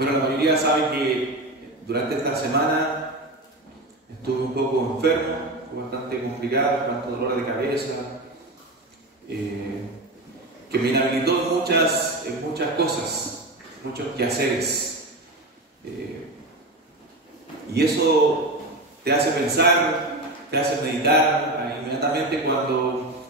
Bueno, la mayoría sabe que durante esta semana estuve un poco enfermo, fue bastante complicado, tanto dolor de cabeza, que me inhabilitó en muchas cosas, muchos quehaceres. Y eso te hace pensar, te hace meditar inmediatamente cuando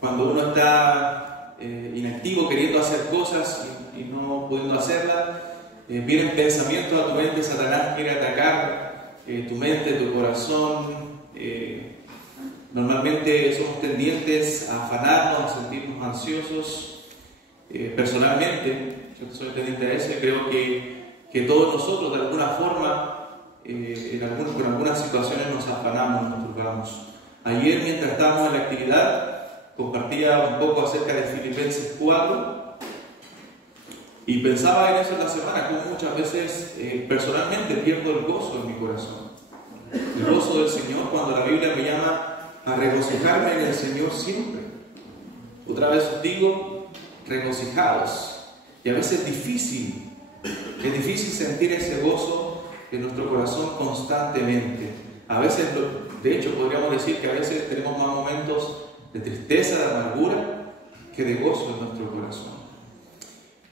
uno está inactivo, queriendo hacer cosas y no pudiendo hacerlas. Vienen pensamientos a tu mente, Satanás quiere atacar tu mente, tu corazón. Normalmente somos tendientes a afanarnos, a sentirnos ansiosos. Personalmente, yo soy tendiente a eso y creo que todos nosotros de alguna forma, con algunas situaciones nos afanamos, nos turbamos. Ayer, mientras estábamos en la actividad, compartía un poco acerca de Filipenses 4 y pensaba en eso en la semana, como muchas veces personalmente pierdo el gozo en mi corazón. El gozo del Señor, cuando la Biblia me llama a regocijarme en el Señor siempre. Otra vez os digo, regocijados. Y a veces es difícil sentir ese gozo en nuestro corazón constantemente. A veces, de hecho, podríamos decir que a veces tenemos más momentos de tristeza, de amargura, que de gozo en nuestro corazón.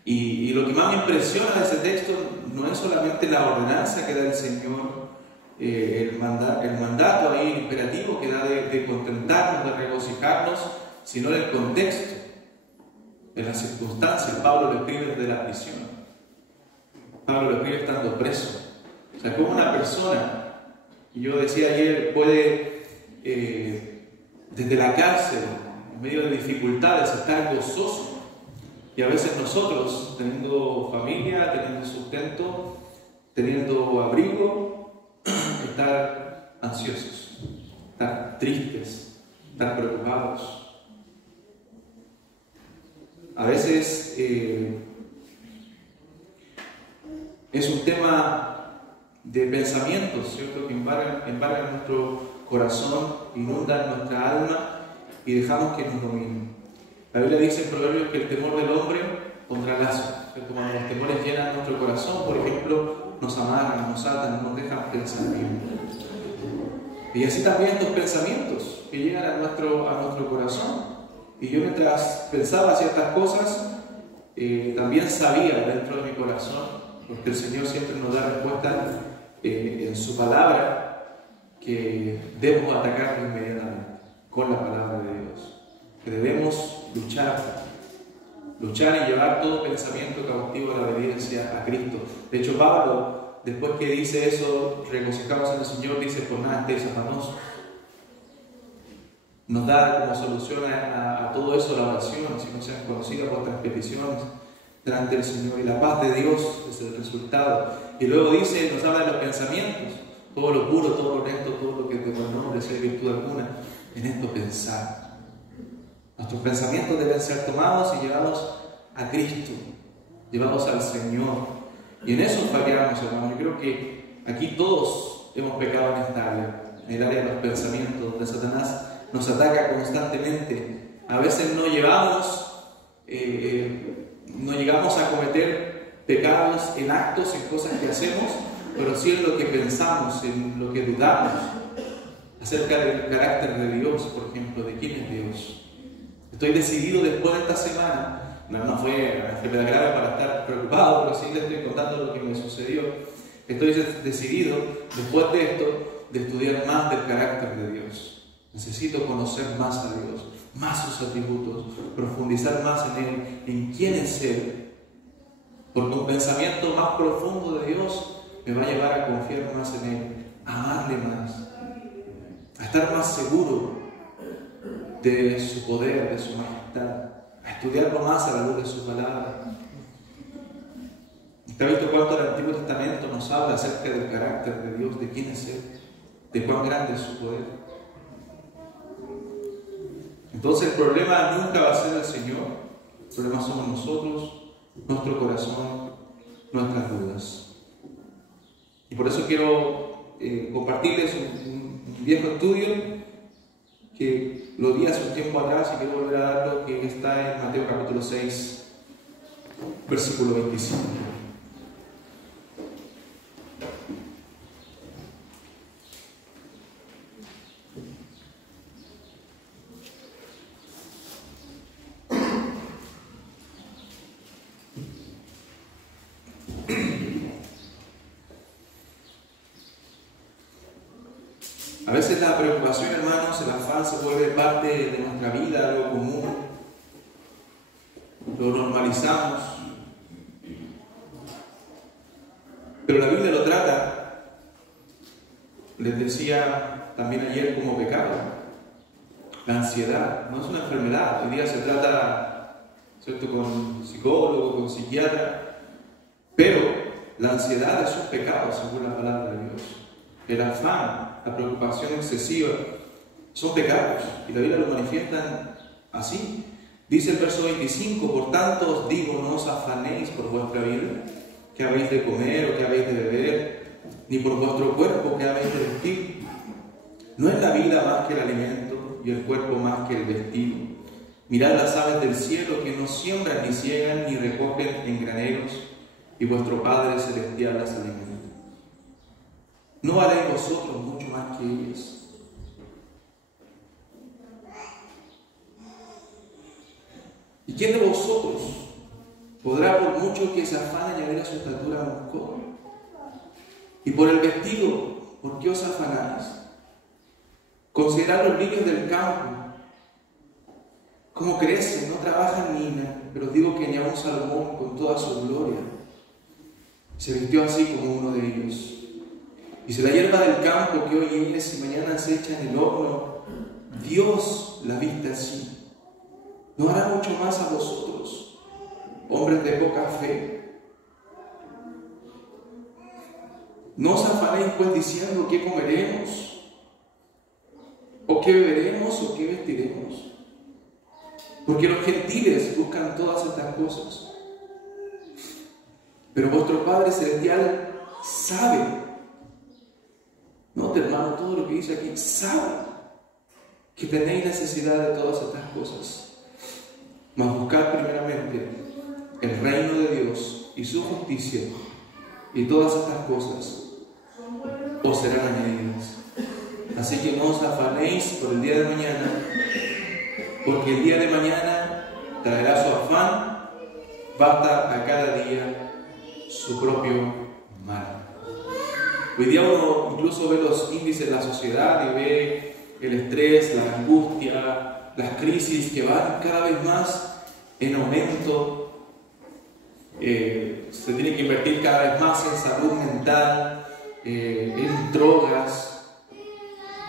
Y lo que más me impresiona de ese texto no es solamente la ordenanza que da el Señor, el mandato ahí imperativo que da de contentarnos, de regocijarnos, sino el contexto, en las circunstancias. Pablo lo escribe desde la prisión. Pablo lo escribe estando preso. O sea, como una persona, y yo decía ayer, puede desde la cárcel, en medio de dificultades, estar gozoso. Y a veces nosotros, teniendo familia, teniendo sustento, teniendo abrigo, estar ansiosos, estar tristes, estar preocupados. A veces es un tema de pensamientos, ¿cierto?, que embargan nuestro corazón, inundan nuestra alma y dejamos que nos dominen. La Biblia dice en Proverbios que el temor del hombre pondrá lazo. Cuando los temores llenan nuestro corazón, por ejemplo, nos amarran, nos atan, no nos dejan pensar bien. Y así también estos pensamientos que llegan a nuestro corazón. Y yo, mientras pensaba ciertas cosas, también sabía dentro de mi corazón, porque el Señor siempre nos da respuesta en su palabra, que debemos atacarlo inmediatamente con la palabra de Dios. Que debemos luchar y llevar todo pensamiento cautivo a la obediencia a Cristo. De hecho, Pablo, después que dice eso, regocijados en el Señor, dice: por nada estéis afanosos. Nos da como solución a todo eso la oración, si no sean conocidas vuestras peticiones delante del Señor, y la paz de Dios es el resultado. Y luego dice, nos habla de los pensamientos, todo lo puro, todo lo honesto, todo lo que de buen nombre sea virtud alguna, en esto pensar. Nuestros pensamientos deben ser tomados y llevados a Cristo, llevados al Señor. Y en eso fallamos, hermanos. Yo creo que aquí todos hemos pecado en esta área, en el área de los pensamientos, donde Satanás nos ataca constantemente. A veces no llegamos a cometer pecados en actos, en cosas que hacemos, pero sí en lo que pensamos, en lo que dudamos acerca del carácter de Dios, por ejemplo, de quién es Dios. Estoy decidido después de esta semana, no fue una enfermedad grave para estar preocupado, pero sí les estoy contando lo que me sucedió. Estoy decidido después de esto de estudiar más del carácter de Dios. Necesito conocer más a Dios, más sus atributos, profundizar más en Él, en quién es Él. Porque un pensamiento más profundo de Dios me va a llevar a confiar más en Él, a amarle más, a estar más seguro de su poder, de su majestad, a estudiarlo más a la luz de su palabra. ¿Está visto cuánto el Antiguo Testamento nos habla acerca del carácter de Dios, de quién es Él, de cuán grande es su poder? Entonces el problema nunca va a ser el Señor, el problema somos nosotros, nuestro corazón, nuestras dudas. Y por eso quiero compartirles un viejo estudio que lo di hace un tiempo atrás y quiero volver a darlo, que está en Mateo capítulo 6, versículo 25. A veces la preocupación, hermanos, el afán se vuelve parte de nuestra vida, algo común. Lo normalizamos. Pero la Biblia lo trata, les decía también ayer, como pecado. La ansiedad no es una enfermedad. Hoy día se trata, ¿cierto?, con psicólogo, con psiquiatra. Pero la ansiedad es un pecado, según la palabra de Dios. El afán, la preocupación excesiva, son pecados. Y la Biblia lo manifiesta así. Dice el verso 25: por tanto os digo, no os afanéis por vuestra vida, qué habéis de comer o qué habéis de beber, ni por vuestro cuerpo, qué habéis de vestir. ¿No es la vida más que el alimento y el cuerpo más que el vestido? Mirad las aves del cielo, que no siembran, ni ciegan, ni recogen en graneros, y vuestro Padre Celestial las alimenta. ¿No valéis vosotros mucho más que ellas? ¿Y quién de vosotros podrá, por mucho que se afane, añadir a su estatura un codo? Y por el vestido, ¿por qué os afanáis? Considerad los lirios del campo, cómo crecen, no trabajan ni nada, pero os digo que ni aun Salomón, con toda su gloria, se vistió así como uno de ellos. Y si la hierba del campo, que hoy es y mañana se echa en el horno, Dios la viste así, ¿no hará mucho más a vosotros, hombres de poca fe? No os afanéis pues diciendo qué comeremos, o qué beberemos, o qué vestiremos, porque los gentiles buscan todas estas cosas. Pero vuestro Padre Celestial sabe, no, hermano, todo lo que dice aquí, sabe que tenéis necesidad de todas estas cosas. Mas buscad primeramente el reino de Dios y su justicia, y todas estas cosas os serán añadidas. Así que no os afanéis por el día de mañana, porque el día de mañana traerá su afán. Basta a cada día su propio mal. Hoy día uno incluso ve los índices de la sociedad y ve el estrés, la angustia, las crisis que van cada vez más en aumento. Se tiene que invertir cada vez más en salud mental, en drogas,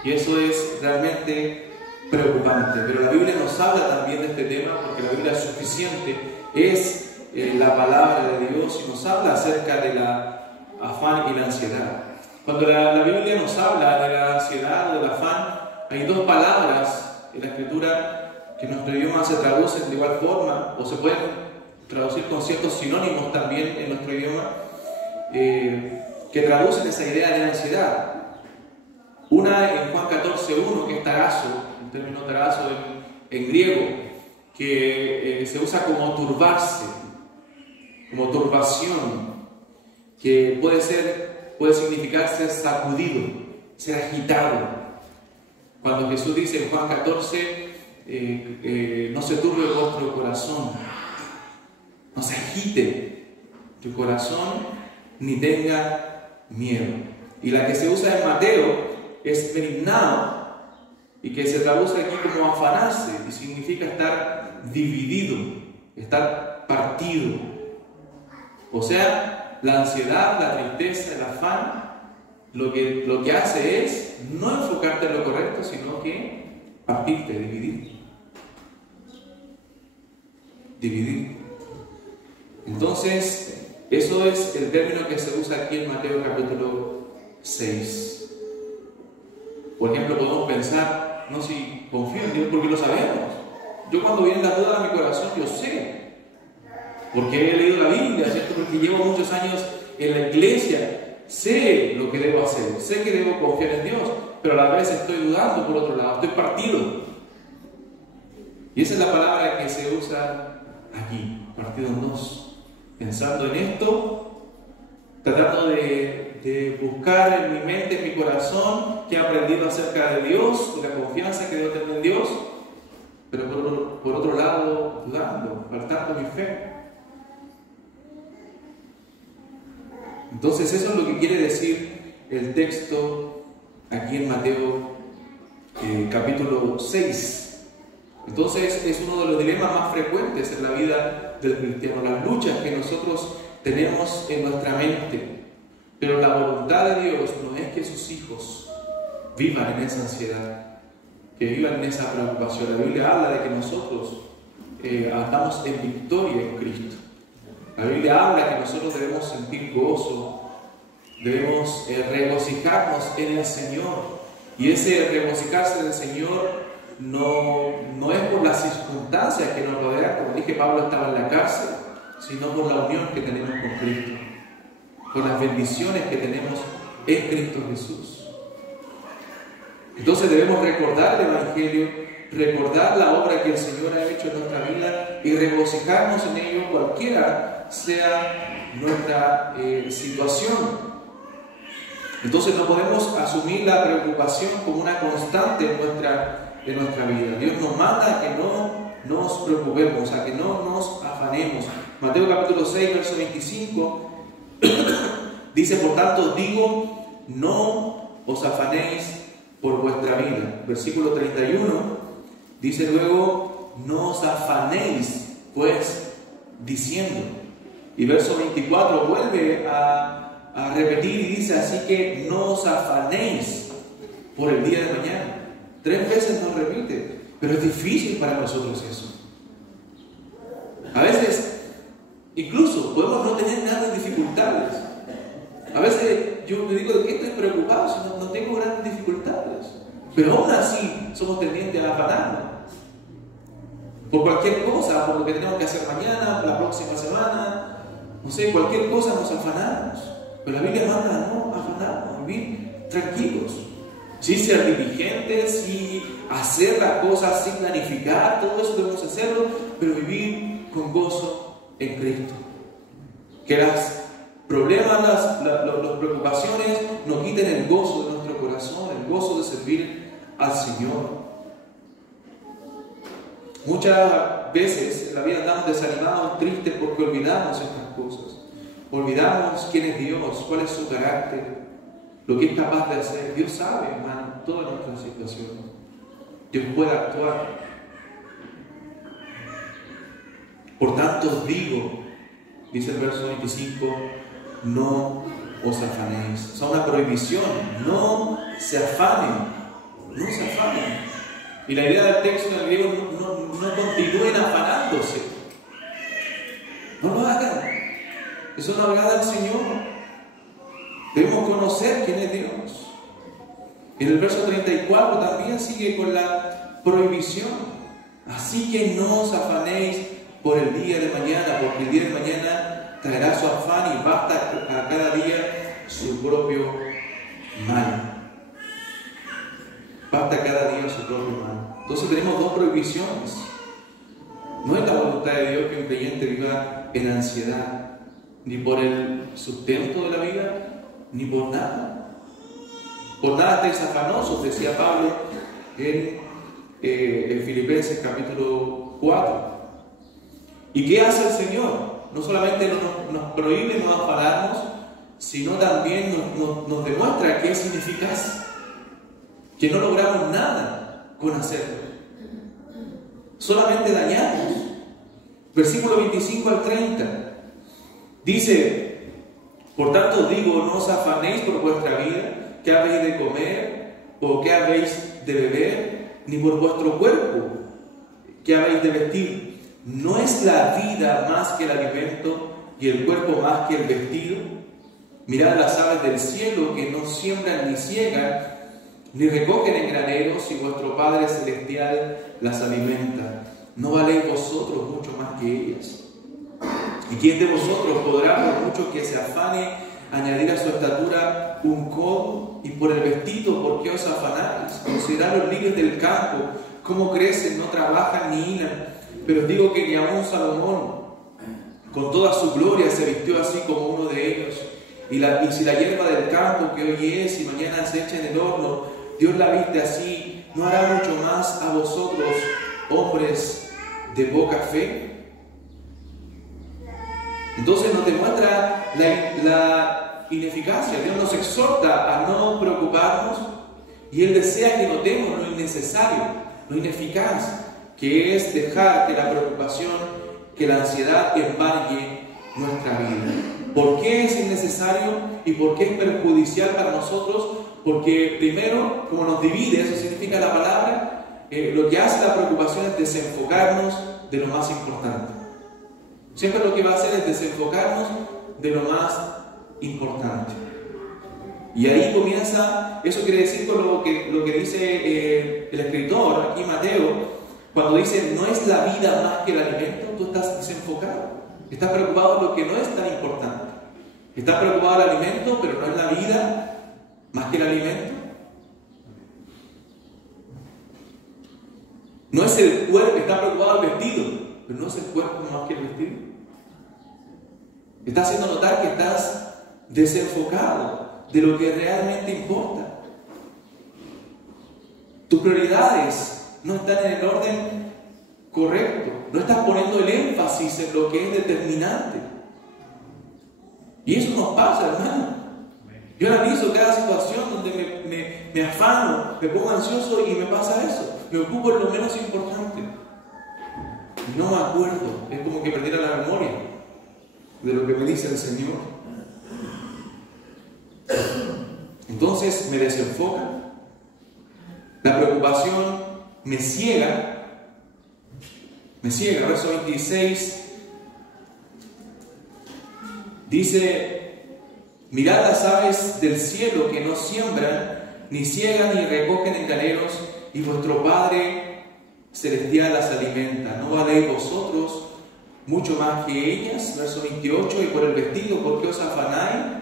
y eso es realmente preocupante. Pero la Biblia nos habla también de este tema, porque la Biblia es suficiente, es la palabra de Dios, y nos habla acerca de la afán y la ansiedad. Cuando la Biblia nos habla de la ansiedad o del afán, hay dos palabras en la Escritura que en nuestro idioma se traducen de igual forma, o se pueden traducir con ciertos sinónimos también en nuestro idioma, que traducen esa idea de ansiedad. Una en Juan 14:1, que es tarazo, un término tarazo en griego, que se usa como turbarse, como turbación, que puede significar ser sacudido, ser agitado. Cuando Jesús dice en Juan 14, no se turbe vuestro corazón, no se agite tu corazón, ni tenga miedo. Y la que se usa en Mateo es benigno, y que se traduce aquí como afanarse, y significa estar dividido, estar partido. O sea, la ansiedad, la tristeza, el afán, lo que hace es no enfocarte en lo correcto, sino que partirte, dividir. Entonces, eso es el término que se usa aquí en Mateo capítulo 6. Por ejemplo, podemos pensar, no, si confío en Dios, porque lo sabemos. Yo cuando viene la duda a mi corazón, yo sé, porque he leído la Biblia, ¿cierto? Porque llevo muchos años en la iglesia, sé lo que debo hacer, sé que debo confiar en Dios, pero a la vez estoy dudando por otro lado, estoy partido. Y esa es la palabra que se usa aquí, partido en dos, pensando en esto, tratando de buscar en mi mente, en mi corazón, que he aprendido acerca de Dios, de la confianza que debo tener en Dios, pero por otro lado, dudando, faltando mi fe. Entonces eso es lo que quiere decir el texto aquí en Mateo capítulo 6. Entonces es uno de los dilemas más frecuentes en la vida del cristiano, las luchas que nosotros tenemos en nuestra mente. Pero la voluntad de Dios no es que sus hijos vivan en esa ansiedad, que vivan en esa preocupación. La Biblia habla de que nosotros andamos en victoria en Cristo. La Biblia habla que nosotros debemos sentir gozo, debemos regocijarnos en el Señor. Y ese regocijarse en el Señor no es por las circunstancias que nos rodean, como dije, Pablo estaba en la cárcel, sino por la unión que tenemos con Cristo, por las bendiciones que tenemos en Cristo Jesús. Entonces debemos recordar el Evangelio, recordar la obra que el Señor ha hecho en nuestra vida y regocijarnos en ello cualquiera sea nuestra situación. Entonces no podemos asumir la preocupación como una constante en nuestra vida. Dios nos manda a que no nos preocupemos, a que no nos afanemos. Mateo capítulo 6, verso 25 dice: por tanto digo, no os afanéis por vuestra vida. Versículo 31 dice luego: no os afanéis pues diciendo. Y verso 24 vuelve a repetir y dice: así que no os afanéis por el día de mañana. 3 veces nos repite, pero es difícil para nosotros eso. A veces incluso podemos no tener nada de dificultades. A veces yo me digo: ¿de qué estoy preocupado si no tengo grandes dificultades? Pero aún así somos tendientes a afanarnos por cualquier cosa, por lo que tenemos que hacer mañana, la próxima semana, no sé, cualquier cosa nos afanamos. Pero la Biblia manda a no afanarnos, vivir tranquilos, sí, ser diligentes y hacer las cosas sin planificar, todo eso debemos hacerlo, pero vivir con gozo en Cristo. Que los problemas, las preocupaciones nos quiten el gozo de nuestro corazón, el gozo de servir al Señor. Muchas veces en la vida andamos desanimados, tristes, porque olvidamos estas cosas. Olvidamos quién es Dios, cuál es su carácter, lo que es capaz de hacer. Dios sabe, hermano, toda nuestra situación. Dios puede actuar. Por tanto os digo, dice el verso 25, no os afanéis. Es una prohibición, no se afanen, no se afanen. Y la idea del texto en el griego: no continúen afanándose. No lo hagan. Eso no agrada al Señor. Debemos conocer quién es Dios. En el verso 34 también sigue con la prohibición. Así que no os afanéis por el día de mañana, porque el día de mañana traerá su afán y basta a cada día su propio mal. Basta cada día su propio mal. Entonces tenemos 2 prohibiciones. No es la voluntad de Dios que un creyente viva en ansiedad, ni por el sustento de la vida, ni por nada. Por nada estéis afanosos, decía Pablo en Filipenses capítulo 4. ¿Y qué hace el Señor? No solamente nos prohíbe no afanarnos, sino también nos demuestra que es ineficaz, que no logramos nada con hacerlo, solamente dañamos. Versículo 25 al 30 dice: por tanto digo, no os afanéis por vuestra vida, qué habéis de comer o qué habéis de beber, ni por vuestro cuerpo, qué habéis de vestir. ¿No es la vida más que el alimento y el cuerpo más que el vestido? Mirad las aves del cielo, que no siembran ni ciegan, ni recogen en graneros, y vuestro Padre Celestial las alimenta. ¿No valéis vosotros mucho más que ellas? ¿Y quién de vosotros podrá, por mucho que se afane, añadir a su estatura un codo? Y por el vestido, ¿por qué os afanáis? Considerad los lirios del campo, cómo crecen, no trabajan ni hilan. Pero os digo que ni aun Salomón, con toda su gloria, se vistió así como uno de ellos. Y si la hierba del campo, que hoy es y mañana se echa en el horno, Dios la viste así, ¿no hará mucho más a vosotros, hombres de poca fe? Entonces nos demuestra la ineficacia. Dios nos exhorta a no preocuparnos, Y Él desea que notemos lo innecesario, lo ineficaz, que es dejar que la preocupación, que la ansiedad embargue nuestra vida. ¿Por qué es innecesario y por qué es perjudicial para nosotros? Porque primero, como nos divide, eso significa la palabra, lo que hace la preocupación es desenfocarnos de lo más importante. Siempre lo que va a hacer es desenfocarnos de lo más importante. Y ahí comienza, eso quiere decir con lo que dice el escritor, aquí Mateo, cuando dice, no es la vida más que el alimento, tú estás desenfocado. Estás preocupado por lo que no es tan importante. Estás preocupado del alimento, pero no es la vida más que el alimento. No es el cuerpo, estás preocupado del vestido, pero no es el cuerpo más que el vestido. Estás haciendo notar que estás desenfocado de lo que realmente importa. Tus prioridades no están en el orden correcto. No estás poniendo el énfasis en lo que es determinante. Y eso nos pasa, hermano. Yo analizo cada situación donde me afano, me pongo ansioso y me pasa eso. Me ocupo en lo menos importante. Y no me acuerdo. Es como que perdiera la memoria de lo que me dice el Señor. Entonces me desenfoca. La preocupación me ciega. Verso 26 dice: mirad las aves del cielo, que no siembran, ni ciegan, ni recogen en graneros, y vuestro Padre celestial las alimenta. ¿No valéis vosotros mucho más que ellas? Verso 28, y por el vestido, ¿por qué os afanáis?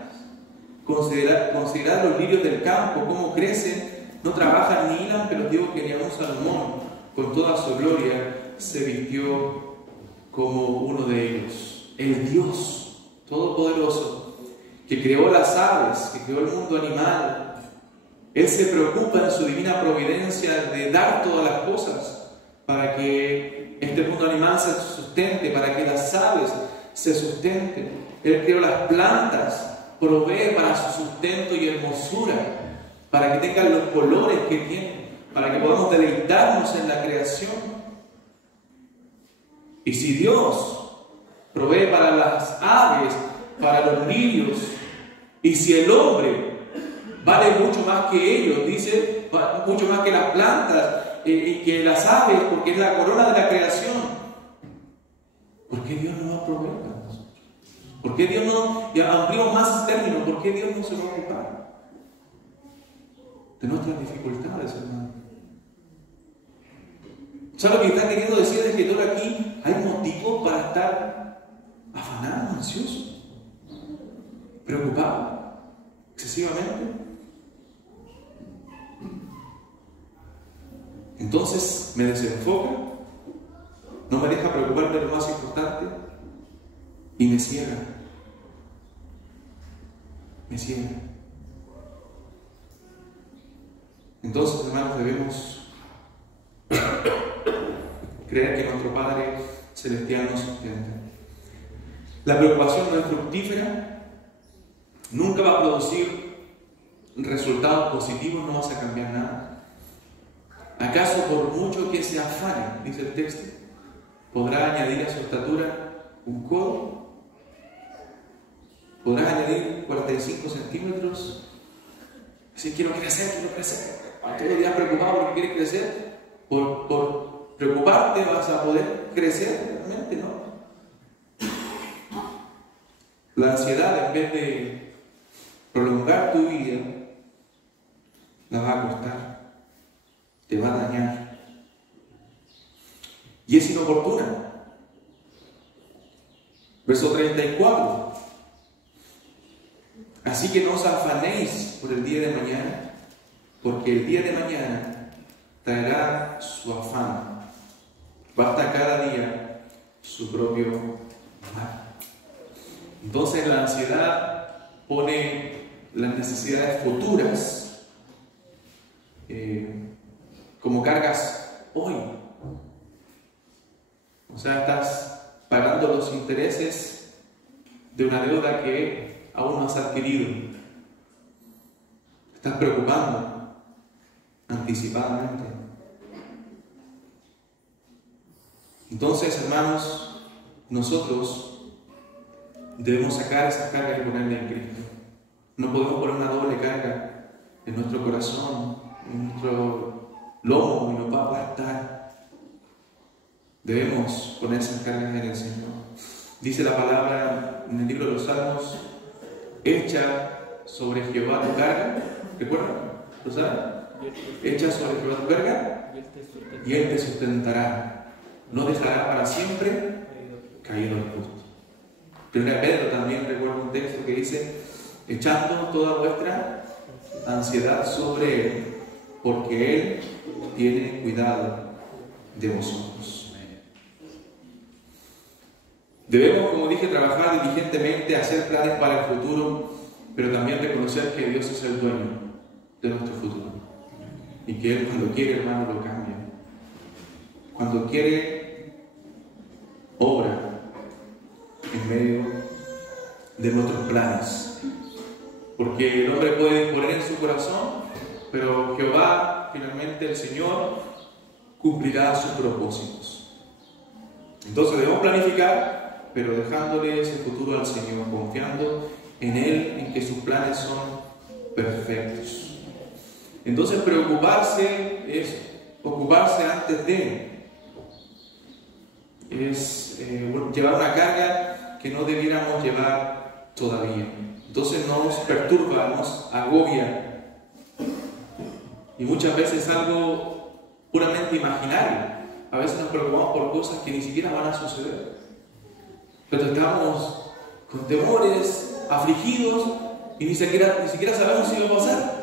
Considerad los lirios del campo, cómo crecen, no trabajan ni hilan, pero os digo que ni aun Salomón, con toda su gloria, se vistió como uno de ellos. El Dios Todopoderoso, que creó las aves, que creó el mundo animal, Él se preocupa en su divina providencia de dar todas las cosas para que este mundo animal se sustente, para que las aves se sustenten. Él creó las plantas, provee para su sustento y hermosura, para que tengan los colores que tienen, para que podamos deleitarnos en la creación. Y si Dios provee para las aves, para los lirios, y si el hombre vale mucho más que ellos, dice, mucho más que las plantas y que las aves, porque es la corona de la creación, ¿por qué Dios no va a proveer para nosotros? ¿Por qué Dios no, y ampliamos más el término, por qué Dios no se va a ocupar de nuestras dificultades, hermano? ¿Sabes lo que está queriendo decir el escritor aquí? Hay motivos para estar afanado, ansioso, preocupado, excesivamente. Entonces me desenfoca, no me deja preocuparme de lo más importante y me ciega. Me ciega. Entonces, hermanos, debemos creer que nuestro Padre Celestial nos sustenta. La preocupación no es fructífera, nunca va a producir resultados positivos, no vas a cambiar nada. ¿Acaso por mucho que se afane, dice el texto, podrá añadir a su estatura un codo? ¿Podrá añadir 45 centímetros? Si quiero crecer. Todos los días preocupado porque quieres crecer. Por preocuparte vas a poder crecer realmente, ¿no? La ansiedad, en vez de prolongar tu vida, la va a costar, te va a dañar y es inoportuna. Verso 34: así que no os afanéis por el día de mañana, porque el día de mañana traerá su afán. Basta cada día su propio mal. Entonces la ansiedad pone las necesidades futuras como cargas hoy. O sea, estás pagando los intereses de una deuda que aún no has adquirido. Estás preocupando anticipadamente. Entonces, hermanos, nosotros debemos sacar esas cargas y ponerlas en Cristo. No podemos poner una doble carga en nuestro corazón, en nuestro lomo, y nos va a aplastar. Debemos poner esas cargas en el Señor. Dice la palabra en el libro de los Salmos: echa sobre Jehová tu carga. ¿Recuerdan? ¿Lo saben? Echa sobre Jehová tu carga y Él te sustentará. No dejará para siempre caído el justo. Primera Pedro también recuerda un texto que dice: echando toda vuestra ansiedad sobre Él, porque Él tiene cuidado de vosotros. Debemos, como dije, trabajar diligentemente, hacer planes para el futuro, pero también reconocer que Dios es el dueño de nuestro futuro y que Él, cuando quiere, hermano, lo cambia. Cuando quiere, obra en medio de nuestros planes, porque el hombre puede disponer en su corazón, pero Jehová, finalmente el Señor, cumplirá sus propósitos. Entonces debemos planificar, pero dejándole ese futuro al Señor, confiando en Él, en que sus planes son perfectos. Entonces preocuparse es ocuparse antes de, es llevar una carga que no debiéramos llevar todavía. Entonces nos perturba, nos agobia, y muchas veces es algo puramente imaginario. A veces nos preocupamos por cosas que ni siquiera van a suceder, pero estamos con temores, afligidos, y ni siquiera sabemos si va a pasar.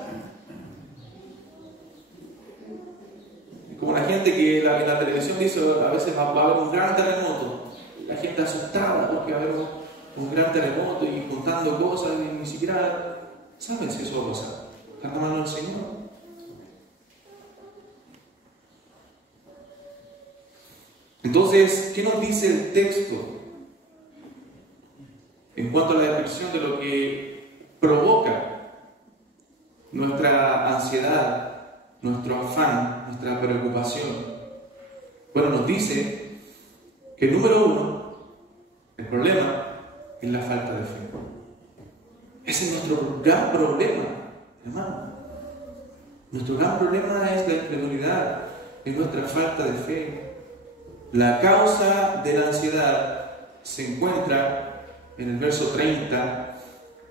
Como la gente que en la televisión dice, a veces va a haber un gran terremoto, la gente asustada porque va a haber un gran terremoto y contando cosas y ni siquiera saben si eso va a pasar. Está en la mano del Señor. Entonces, ¿qué nos dice el texto en cuanto a la descripción de lo que provoca nuestra ansiedad, nuestro afán, nuestra preocupación? Bueno, nos dice que número uno, el problema es la falta de fe. Ese es nuestro gran problema, hermano. Nuestro gran problema es la incredulidad, es nuestra falta de fe. La causa de la ansiedad se encuentra en el verso 30,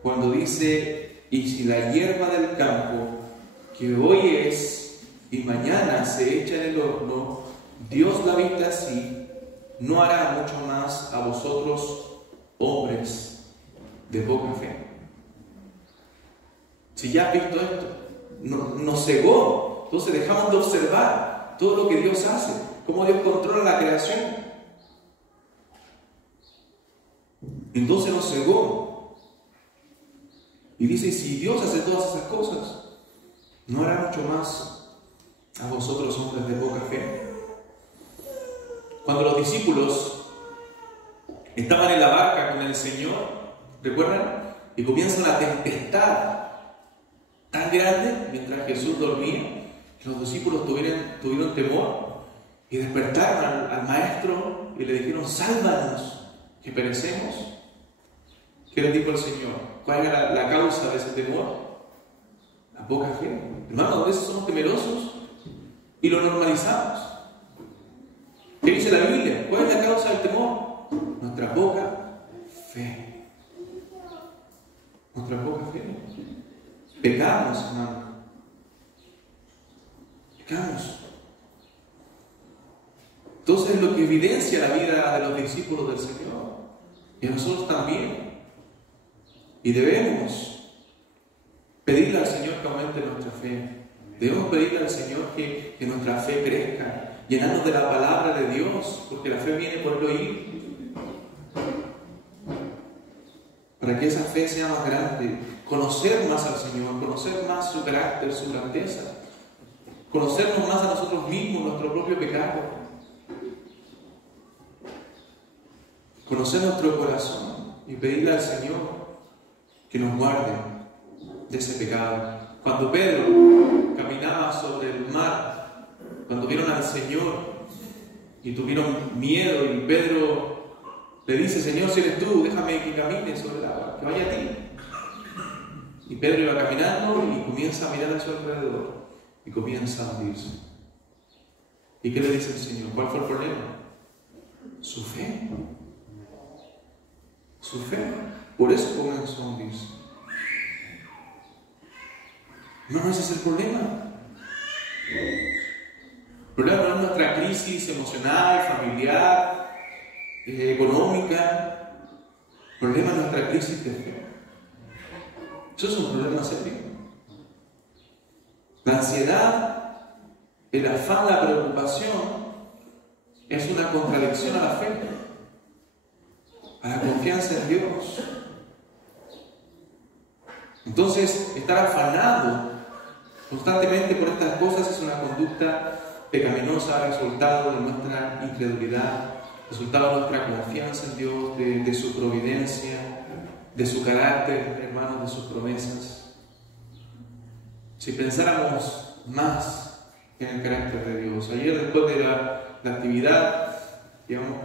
cuando dice: y si la hierba del campo, que hoy es y mañana se echa en el horno, Dios la viste así, ¿no hará mucho más a vosotros, hombres de poca fe? Si ya has visto esto, nos cegó. Entonces dejamos de observar todo lo que Dios hace, cómo Dios controla la creación. Entonces nos cegó. Y dice: si Dios hace todas esas cosas, ¿no hará mucho más a vosotros, hombres de poca fe? Cuando los discípulos estaban en la barca con el Señor, ¿recuerdan? Y comienza la tempestad tan grande mientras Jesús dormía, que los discípulos tuvieron temor y despertaron al Maestro y le dijeron: sálvanos, que perecemos. ¿Qué les dijo el Señor? ¿Cuál era la causa de ese temor? La poca fe. Hermanos, a veces somos temerosos y lo normalizamos. ¿Qué dice la Biblia? ¿Cuál es la causa del temor? Nuestra poca fe. Nuestra poca fe. Pecamos, hermano. Pecamos. Entonces, lo que evidencia la vida de los discípulos del Señor, y a nosotros también. Y debemos pedirle al Señor que aumente nuestra fe. Debemos pedirle al Señor que nuestra fe crezca, llenarnos de la palabra de Dios, porque la fe viene por el oír. Para que esa fe sea más grande, conocer más al Señor, conocer más su carácter, su grandeza, conocernos más a nosotros mismos, nuestro propio pecado, conocer nuestro corazón y pedirle al Señor que nos guarde de ese pecado, Cuando Pedro caminaba sobre el mar, cuando vieron al Señor y tuvieron miedo, y Pedro le dice: Señor, si eres tú, déjame que camine sobre el agua, que vaya a ti. Y Pedro iba caminando y comienza a mirar a su alrededor y comienza a hundirse. ¿Y qué le dice el Señor? ¿Cuál fue el problema? Su fe. Su fe. Por eso comenzó a hundirse. No, ese es el problema. El problema no es nuestra crisis emocional, familiar, económica. El problema es nuestra crisis de fe. Eso es un problema serio. La ansiedad, el afán, la preocupación es una contradicción a la fe, a la confianza en Dios. Entonces, estar afanado constantemente por estas cosas es una conducta pecaminosa, resultado de nuestra incredulidad, resultado de nuestra confianza en Dios, de su providencia, de su carácter, hermanos, de sus promesas. Si pensáramos más en el carácter de Dios. Ayer, después de la actividad, íbamos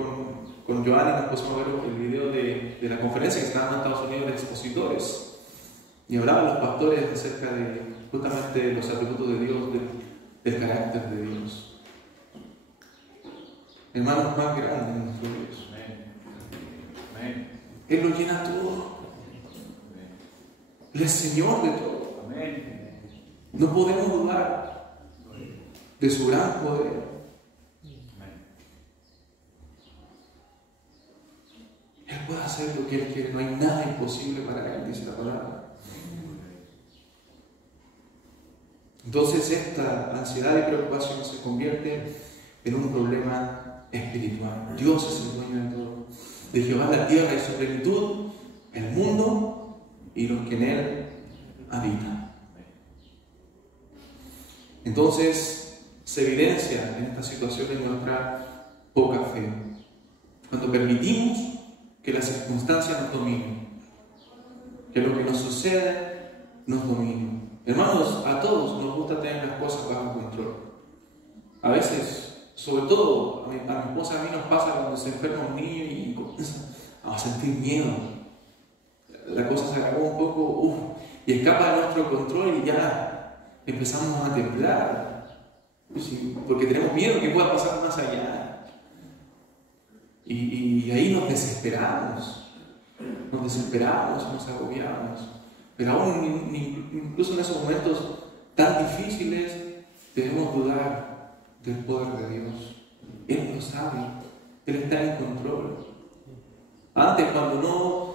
con Joan y nos pusimos a ver el video de la conferencia que se estaba en Estados Unidos de expositores. Y hablaban los pastores acerca de justamente los atributos de Dios, del carácter de Dios. Hermanos, más grande en nuestro Dios. Él lo llena todo. Él es Señor de todo. No podemos dudar de su gran poder. Él puede hacer lo que Él quiere. No hay nada imposible para Él, dice la palabra. Entonces esta ansiedad y preocupación se convierte en un problema espiritual. Dios es el dueño de todo. De Jehová la tierra y su plenitud, el mundo y los que en él habitan. Entonces se evidencia en esta situación en nuestra poca fe. Cuando permitimos que las circunstancias nos dominen, que lo que nos sucede nos domine. Hermanos, a todos nos gusta tener las cosas bajo control. A veces, sobre todo, a mi esposa y a mí nos pasa cuando se enferma un niño y comienza a sentir miedo. La cosa se agravó un poco y escapa de nuestro control y ya empezamos a temblar. Porque tenemos miedo que pueda pasar más allá. Y ahí nos desesperamos, nos agobiamos. Pero aún, incluso en esos momentos tan difíciles, debemos dudar del poder de Dios. Él lo sabe, Él está en control. Antes, cuando no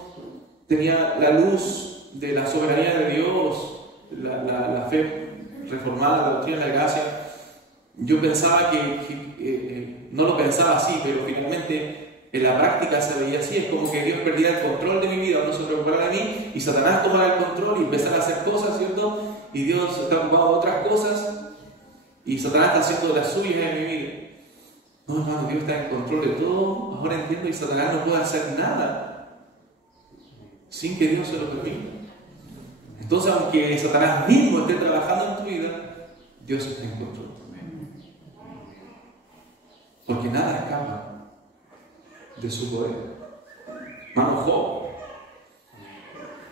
tenía la luz de la soberanía de Dios, la fe reformada, la doctrina de la gracia, yo pensaba no lo pensaba así, pero finalmente en la práctica se veía así. Es como que Dios perdiera el control de mi vida, no se preocupara de mí, y Satanás tomara el control y empezara a hacer cosas, ¿cierto? Y Dios está ocupado de otras cosas, y Satanás está haciendo las suyas en mi vida. No, hermano, Dios está en control de todo. Ahora entiendo, y Satanás no puede hacer nada sin que Dios se lo permita. Entonces, aunque Satanás mismo esté trabajando en tu vida, Dios está en control también. Porque nada escapa de su poder. Hermano,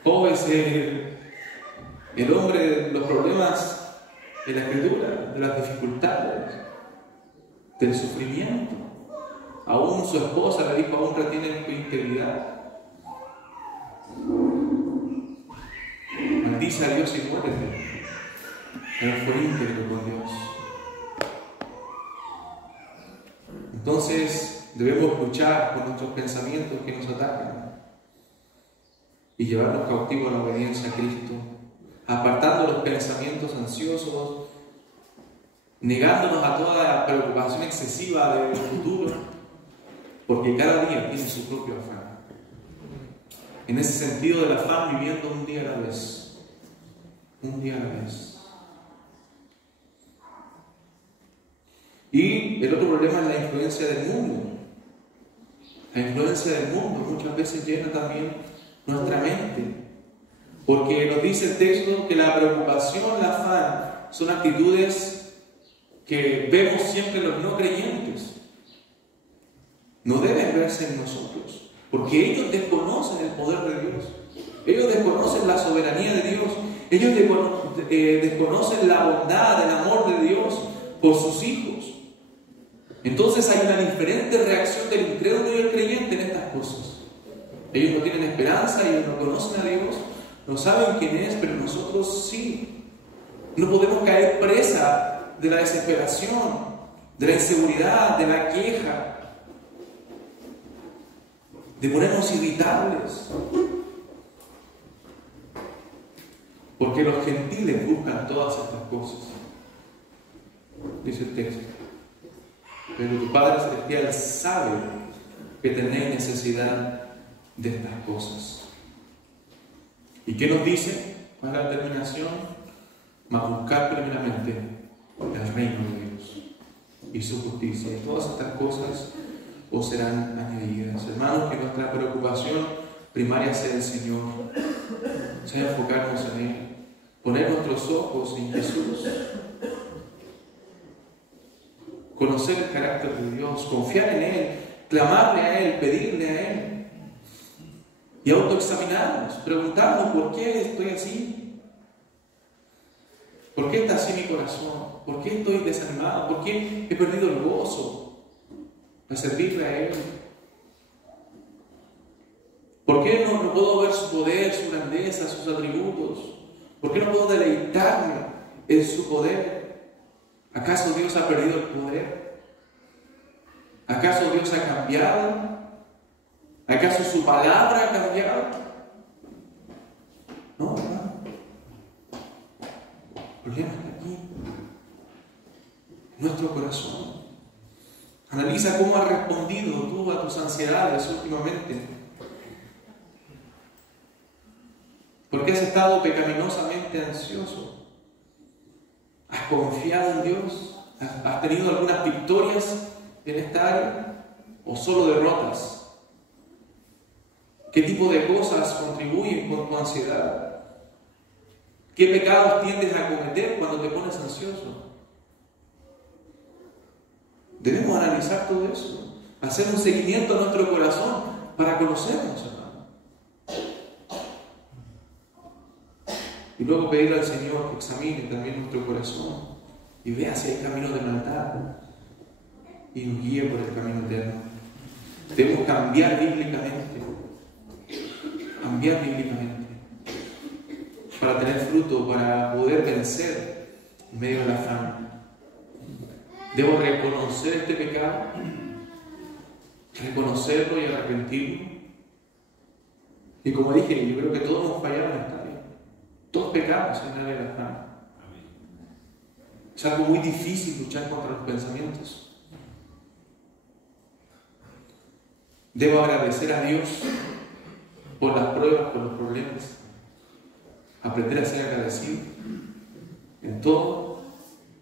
Job es el hombre de los problemas de la escritura, de las dificultades, del sufrimiento. Aún su esposa le dijo: aún retienes tu integridad. Maldice a Dios y muérete. Pero fue íntegro con Dios. Entonces debemos luchar con nuestros pensamientos que nos atacan y llevarnos cautivos a la obediencia a Cristo, apartando los pensamientos ansiosos, negándonos a toda preocupación excesiva del futuro, porque cada día tiene su propio afán. En ese sentido del afán, viviendo un día a la vez, un día a la vez. Y el otro problema es la influencia del mundo. La influencia del mundo muchas veces llena también nuestra mente. Porque nos dice el texto que la preocupación, el afán, son actitudes que vemos siempre en los no creyentes. No deben verse en nosotros, porque ellos desconocen el poder de Dios. Ellos desconocen la soberanía de Dios. Ellos desconocen la bondad, el amor de Dios por sus hijos. Entonces hay una diferente reacción del incrédulo y del creyente en estas cosas. Ellos no tienen esperanza, ellos no conocen a Dios, no saben quién es, pero nosotros sí. No podemos caer presa de la desesperación, de la inseguridad, de la queja, de ponernos irritables. Porque los gentiles buscan todas estas cosas, dice el texto. Pero tu Padre Celestial sabe que tenéis necesidad de estas cosas. ¿Y qué nos dice? ¿Cuál es la terminación? Mas buscar primeramente el reino de Dios y su justicia. Y todas estas cosas os serán añadidas. Hermanos, que nuestra preocupación primaria sea el Señor, sea enfocarnos en Él, poner nuestros ojos en Jesús, conocer el carácter de Dios, confiar en Él, clamarle a Él, pedirle a Él y autoexaminarnos, preguntarnos por qué estoy así, por qué está así mi corazón, por qué estoy desanimado, por qué he perdido el gozo de servirle a Él. ¿Por qué no puedo ver su poder, su grandeza, sus atributos? ¿Por qué no puedo deleitarme en su poder? ¿Acaso Dios ha perdido el poder? ¿Acaso Dios ha cambiado? ¿Acaso su palabra ha cambiado? No, hermano. El problema está aquí, en nuestro corazón. Analiza cómo has respondido tú a tus ansiedades últimamente. ¿Por qué has estado pecaminosamente ansioso? ¿Has confiado en Dios? ¿Has tenido algunas victorias en esta área? ¿O solo derrotas? ¿Qué tipo de cosas contribuyen con tu ansiedad? ¿Qué pecados tiendes a cometer cuando te pones ansioso? Debemos analizar todo eso, hacer un seguimiento a nuestro corazón para conocernos, hermano. Y luego pedirle al Señor que examine también nuestro corazón y vea si hay caminos de maldad y nos guíe por el camino eterno. Debemos cambiar bíblicamente para tener fruto, para poder vencer en medio de la afán. Debo reconocer este pecado, reconocerlo y arrepentirlo. Y como dije, yo creo que todos hemos fallado en esta área. Todos pecamos en el área de la afán. Es algo muy difícil luchar contra los pensamientos. Debo agradecer a Dios por las pruebas, por los problemas. Aprender a ser agradecido en todo.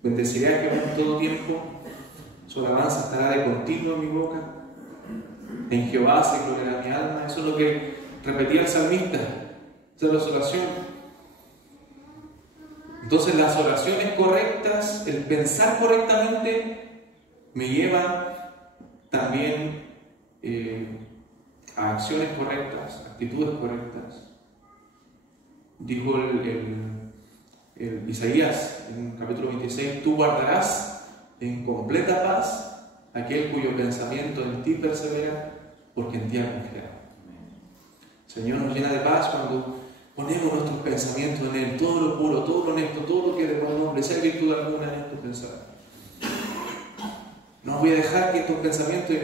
Bendeciré a Jehová en todo tiempo. Su alabanza estará de continuo en mi boca. En Jehová se gloriará mi alma. Eso es lo que repetía el salmista. Esa es la oración. Entonces las oraciones correctas, el pensar correctamente, me lleva también a acciones correctas, actitudes correctas. Dijo el Isaías en el capítulo 26, tú guardarás en completa paz aquel cuyo pensamiento en ti persevera, porque en ti ha confiado. El Señor nos llena de paz cuando ponemos nuestros pensamientos en Él, todo lo puro, todo lo honesto, todo lo que de buen nombre, sea virtud alguna en esto pensar. No voy a dejar que estos pensamientos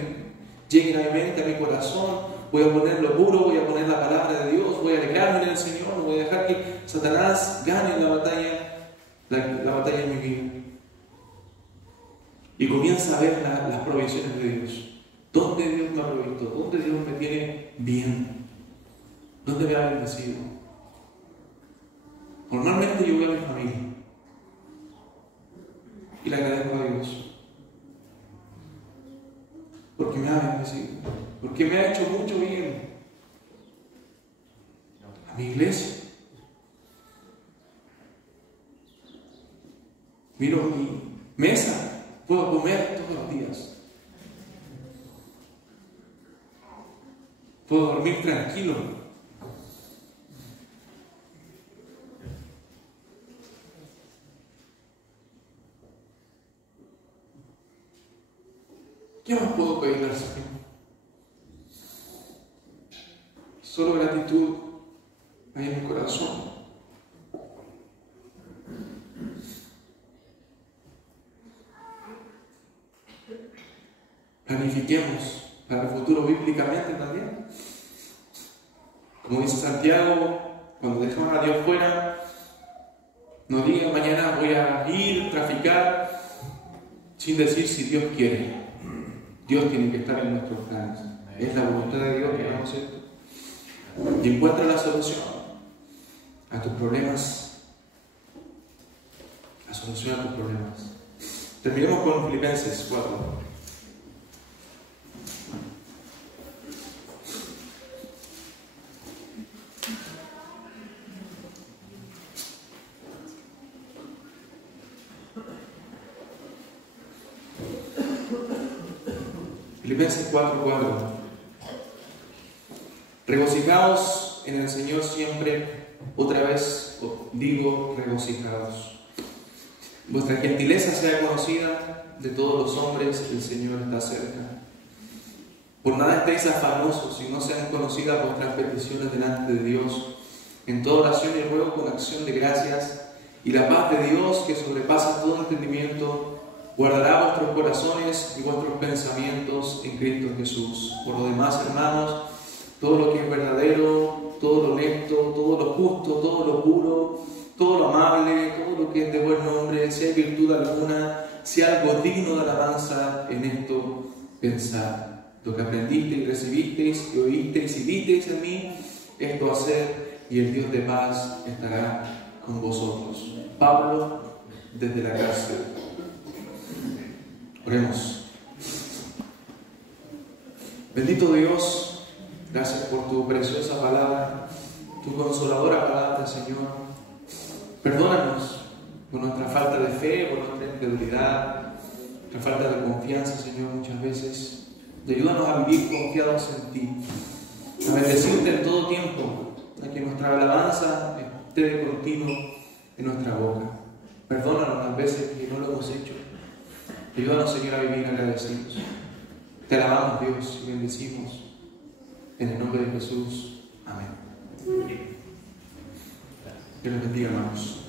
lleguen a mi mente, a mi corazón. Voy a poner lo puro, voy a poner la palabra de Dios, voy a alegrarme en el Señor, no voy a dejar que Satanás gane la batalla en mi vida. Y comienza a ver las provisiones de Dios. ¿Dónde Dios me ha provisto? ¿Dónde Dios me tiene bien? ¿Dónde me ha bendecido? Normalmente yo veo a mi familia y le agradezco a Dios porque me ha bendecido, porque me ha hecho mucho bien. A mi iglesia, Miro mi mesa, puedo comer todos los días. Puedo dormir tranquilo. ¿Qué más puedo pedirle al Señor? Solo gratitud hay en mi corazón. Planifiquemos para el futuro bíblicamente también. Como dice Santiago, cuando dejamos a Dios fuera, no digan mañana voy a ir, traficar, sin decir si Dios quiere. Dios tiene que estar en nuestros planes. Es la voluntad de Dios que hagamos esto. Y encuentra la solución a tus problemas. La solución a tus problemas. Terminemos con Filipenses 4. Filipenses 4:4. Regocijaos en el Señor siempre. Otra vez digo, regocijaos. Vuestra gentileza sea conocida de todos los hombres, el Señor está cerca. Por nada estéis afanosos, y no sean conocidas vuestras peticiones delante de Dios. En toda oración y ruego con acción de gracias, y la paz de Dios, que sobrepasa todo entendimiento, guardará vuestros corazones y vuestros pensamientos en Cristo Jesús. Por lo demás, hermanos, todo lo que es verdadero, todo lo honesto, todo lo justo, todo lo puro, todo lo amable, todo lo que es de buen nombre, si hay virtud alguna, si hay algo digno de alabanza, en esto pensad. Lo que aprendisteis, recibisteis, y oísteis y visteis en mí, esto haced, y el Dios de paz estará con vosotros. Pablo, desde la cárcel. Oremos. Bendito Dios, gracias por tu preciosa palabra, tu consoladora palabra, Señor. Perdónanos por nuestra falta de fe, por nuestra incredulidad, nuestra falta de confianza, Señor, muchas veces. Y ayúdanos a vivir confiados en ti, a bendecirte en todo tiempo, a que nuestra alabanza esté de continuo en nuestra boca. Perdónanos las veces que no lo hemos hecho. Ayúdanos, Señor, a vivir agradecidos. Te alabamos, Dios, y bendecimos. En el nombre de Jesús. Amén. Dios les bendiga, hermanos.